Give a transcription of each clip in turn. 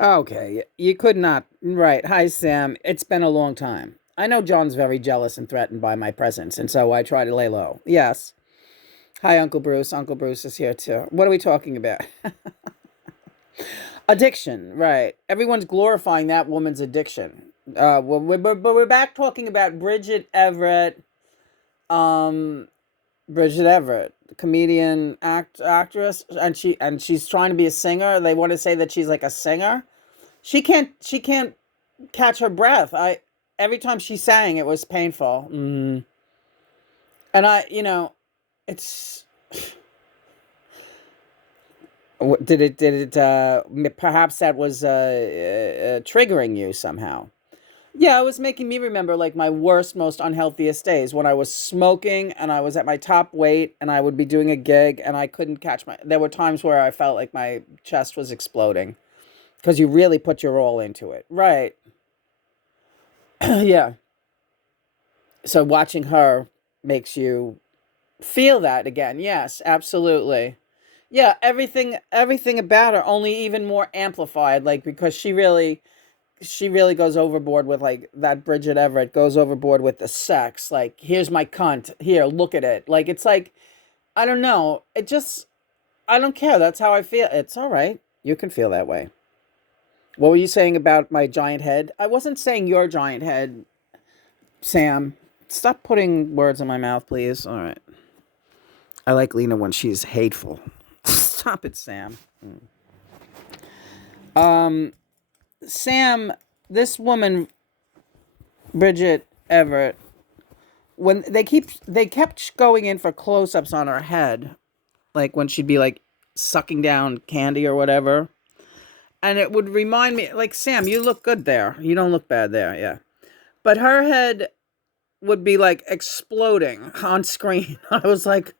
Okay, you could not. Right. Hi, Sam. It's been a long time. I know John's very jealous and threatened by my presence, and so I try to lay low. Yes. Hi, Uncle Bruce. Uncle Bruce is here too. What are we talking about? Addiction. Right. Everyone's glorifying that woman's addiction. But we're back talking about Um, Bridget Everett, comedian, actress, and she's trying to be a singer. They want to say that she's like a singer. She can't catch her breath. I Every time she sang, it was painful. And it's perhaps that was triggering you somehow. Yeah, it was making me remember like my worst, most unhealthiest days when I was smoking and I was at my top weight and I would be doing a gig and I couldn't catch my. There were times where I felt like my chest was exploding because you really put your all into it. Right. Yeah. So watching her makes you feel that again. Yes, absolutely. Yeah, everything about her only even more amplified like because she really goes overboard with like that Bridget Everett goes overboard with the sex. Like, here's my cunt. Here, look at it. Like it's like I don't know. I don't care. That's how I feel. It's all right. You can feel that way. What were you saying about my giant head? I wasn't saying your giant head, Sam. Stop putting words in my mouth, please. All right. I like Lena when she's hateful. Stop it, Sam. Um, Sam, this woman, Bridget Everett, when they kept going in for close-ups on her head, like when she'd be like sucking down candy or whatever, and it would remind me, like, Sam, you look good there. You don't look bad there, yeah. But her head would be like exploding on screen. I was like,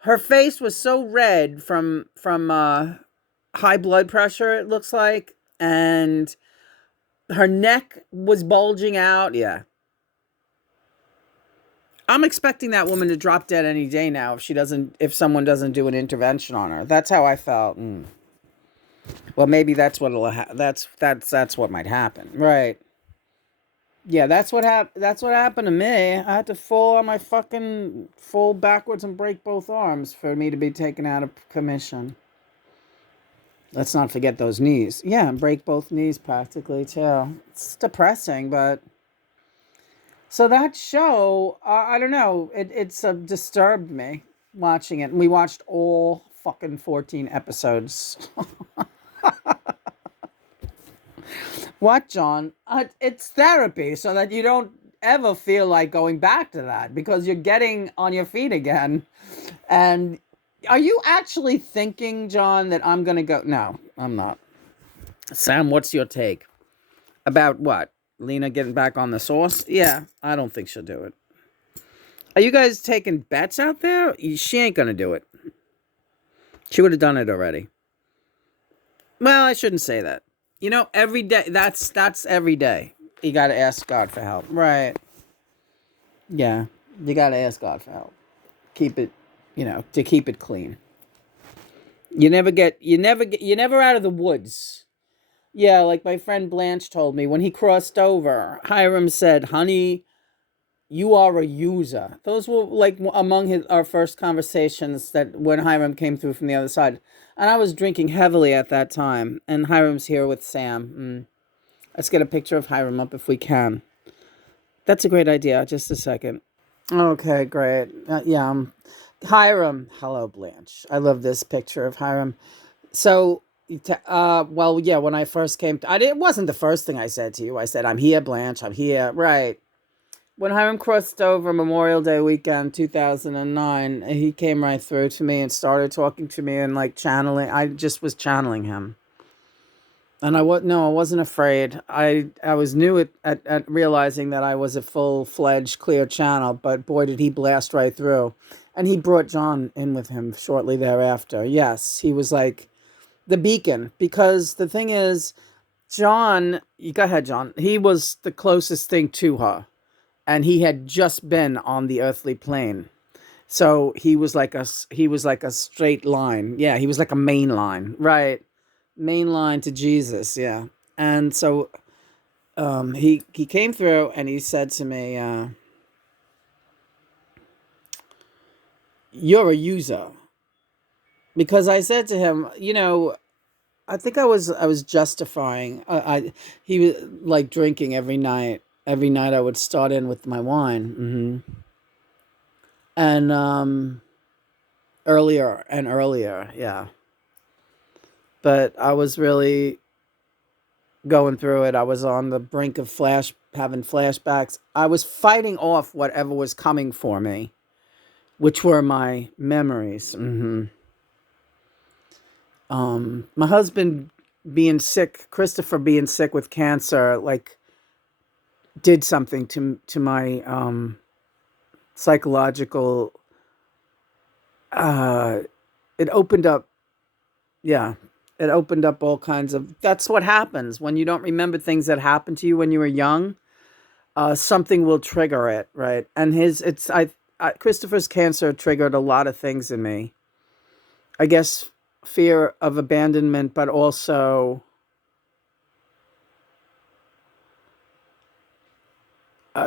her face was so red from high blood pressure. It looks like, and her neck was bulging out. Yeah, I'm expecting that woman to drop dead any day now if someone doesn't do an intervention on her. That's how I felt. Well, maybe that's what might happen. Right. Yeah, that's what happened to me. I had to fall backwards and break both arms for me to be taken out of commission. Let's not forget those knees. Yeah, and break both knees practically too. It's depressing, but so that show, I don't know, it's disturbed me watching it. And we watched all fucking 14 episodes. What, John? It's therapy so that you don't ever feel like going back to that because you're getting on your feet again. And are you actually thinking, John, that I'm going to go? No, I'm not. Sam, what's your take? About what? Lena getting back on the sauce? Yeah, I don't think she'll do it. Are you guys taking bets out there? She ain't going to do it. She would have done it already. Well, I shouldn't say that. Every day, that's every day. You got to ask God for help. Right. Yeah. You got to ask God for help. Keep it, to keep it clean. You're never out of the woods. Yeah, like my friend Blanche told me when he crossed over, Hiram said, "Honey, you are a user." Those were like among our first conversations that when Hiram came through from the other side. And I was drinking heavily at that time. And Hiram's here with Sam. Let's get a picture of Hiram up if we can. That's a great idea. Just a second. Okay, great. Yeah, Hiram. Hello, Blanche. I love this picture of Hiram. So, well, yeah, when I first came, it wasn't the first thing I said to you. I said, "I'm here, Blanche. I'm here." Right. When Hiram crossed over Memorial Day weekend 2009, he came right through to me and started talking to me and like channeling. I just was channeling him. And I wasn't afraid. I was new at realizing that I was a full-fledged clear channel, but boy, did he blast right through. And he brought John in with him shortly thereafter. Yes, he was like the beacon because the thing is, John, you go ahead, John. He was the closest thing to her and he had just been on the earthly plane. So he was like a straight line. Yeah, he was like a main line. Right. Main line to Jesus, yeah. And so he came through and he said to me, "You're a user." Because I said to him, I think I was justifying. He was like drinking every night. Every night I would start in with my wine, and earlier and earlier, yeah. But I was really going through it. I was on the brink of having flashbacks. I was fighting off whatever was coming for me, which were my memories. My husband being sick, Christopher being sick with cancer, like did something to my psychological. Uh, it opened up, yeah. It opened up all kinds of. That's what happens when you don't remember things that happened to you when you were young. Something will trigger it, right? And Christopher's cancer triggered a lot of things in me. I guess fear of abandonment, but also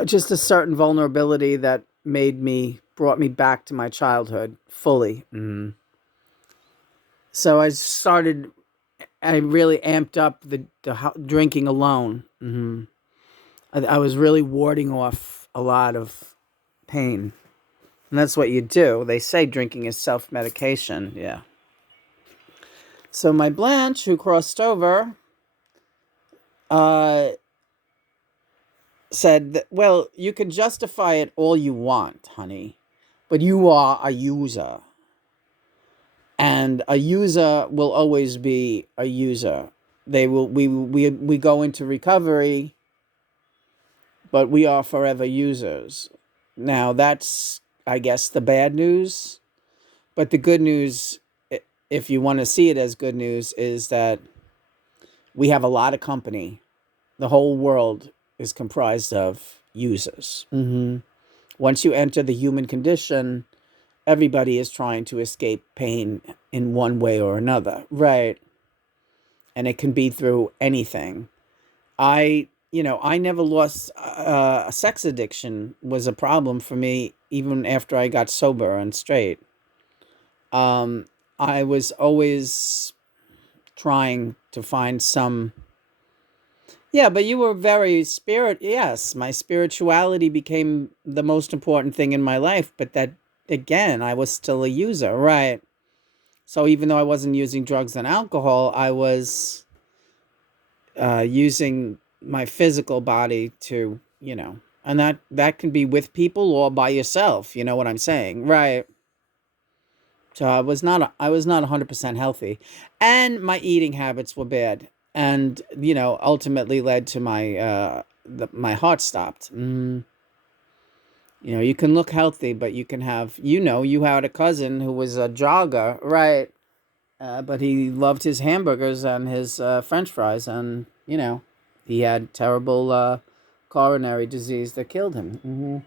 just a certain vulnerability that brought me back to my childhood fully. So I really amped up the drinking alone. I was really warding off a lot of pain. And that's what you do. They say drinking is self-medication. Yeah. So my Blanche, who crossed over, uh, said that, well, you can justify it all you want, honey, but you are a user. And a user will always be a user. We go into recovery, but we are forever users. Now that's, I guess, the bad news. But the good news, if you want to see it as good news, is that we have a lot of company. The whole world is comprised of users. Once you enter the human condition, everybody is trying to escape pain in one way or another. Right. And it can be through anything. I never lost a sex addiction was a problem for me even after I got sober and straight. I was always trying to find some. Yeah, but you were very yes, my spirituality became the most important thing in my life, but that again, I was still a user, right? So even though I wasn't using drugs and alcohol, I was using my physical body to, and that can be with people or by yourself. You know what I'm saying, right? So I was not 100% healthy, and my eating habits were bad, and ultimately led to my heart stopped. You can look healthy, but you can have, you had a cousin who was a jogger, right? But he loved his hamburgers and his French fries, and he had terrible coronary disease that killed him.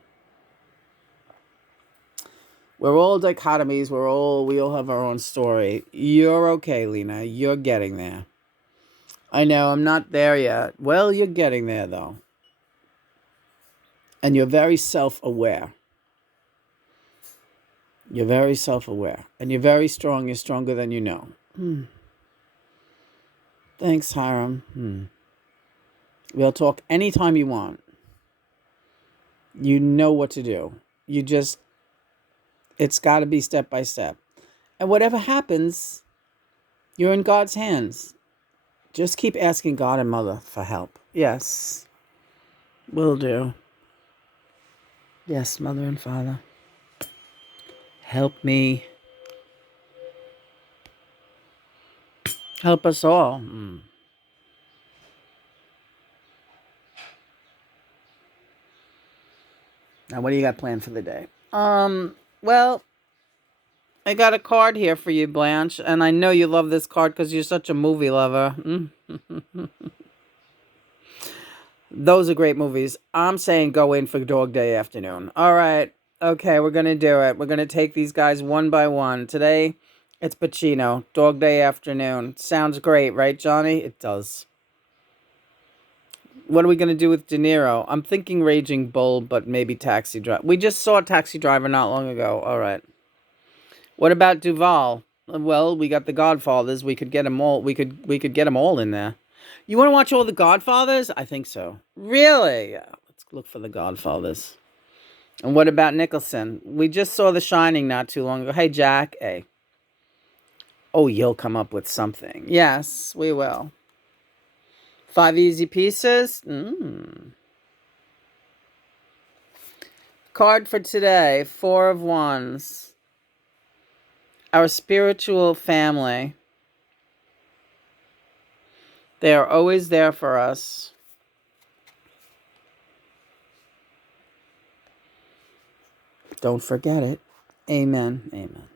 We're all dichotomies. We all have our own story. You're okay, Lena. You're getting there. I know I'm not there yet. Well, you're getting there though. And you're very self-aware. You're very self-aware. And you're very strong. You're stronger than you know. Thanks, Hiram. We'll talk anytime you want. You know what to do. It's got to be step by step. And whatever happens, you're in God's hands. Just keep asking God and Mother for help. Yes, will do. Yes, Mother and Father, help me. Help us all. Now, what do you got planned for the day? Well, I got a card here for you, Blanche, and I know you love this card because you're such a movie lover. Those are great movies. I'm saying go in for Dog Day Afternoon. All right. Okay, we're going to do it. We're going to take these guys one by one. Today It's Pacino. Dog Day Afternoon. Sounds great, right, Johnny? It does. What are we going to do with De Niro? I'm thinking Raging Bull, but maybe Taxi Driver. We just saw Taxi Driver not long ago. All right. What about Duvall? Well, we got the Godfathers. We could get them all. We could get them all in there. You want to watch all the Godfathers? I think so. Really? Yeah. Let's look for the Godfathers. And what about Nicholson? We just saw The Shining not too long ago. Hey, Jack. Hey. Oh, you'll come up with something. Yes, we will. 5 Easy Pieces? Card for today. 4 of Wands. Our spiritual family. They are always there for us. Don't forget it. Amen. Amen.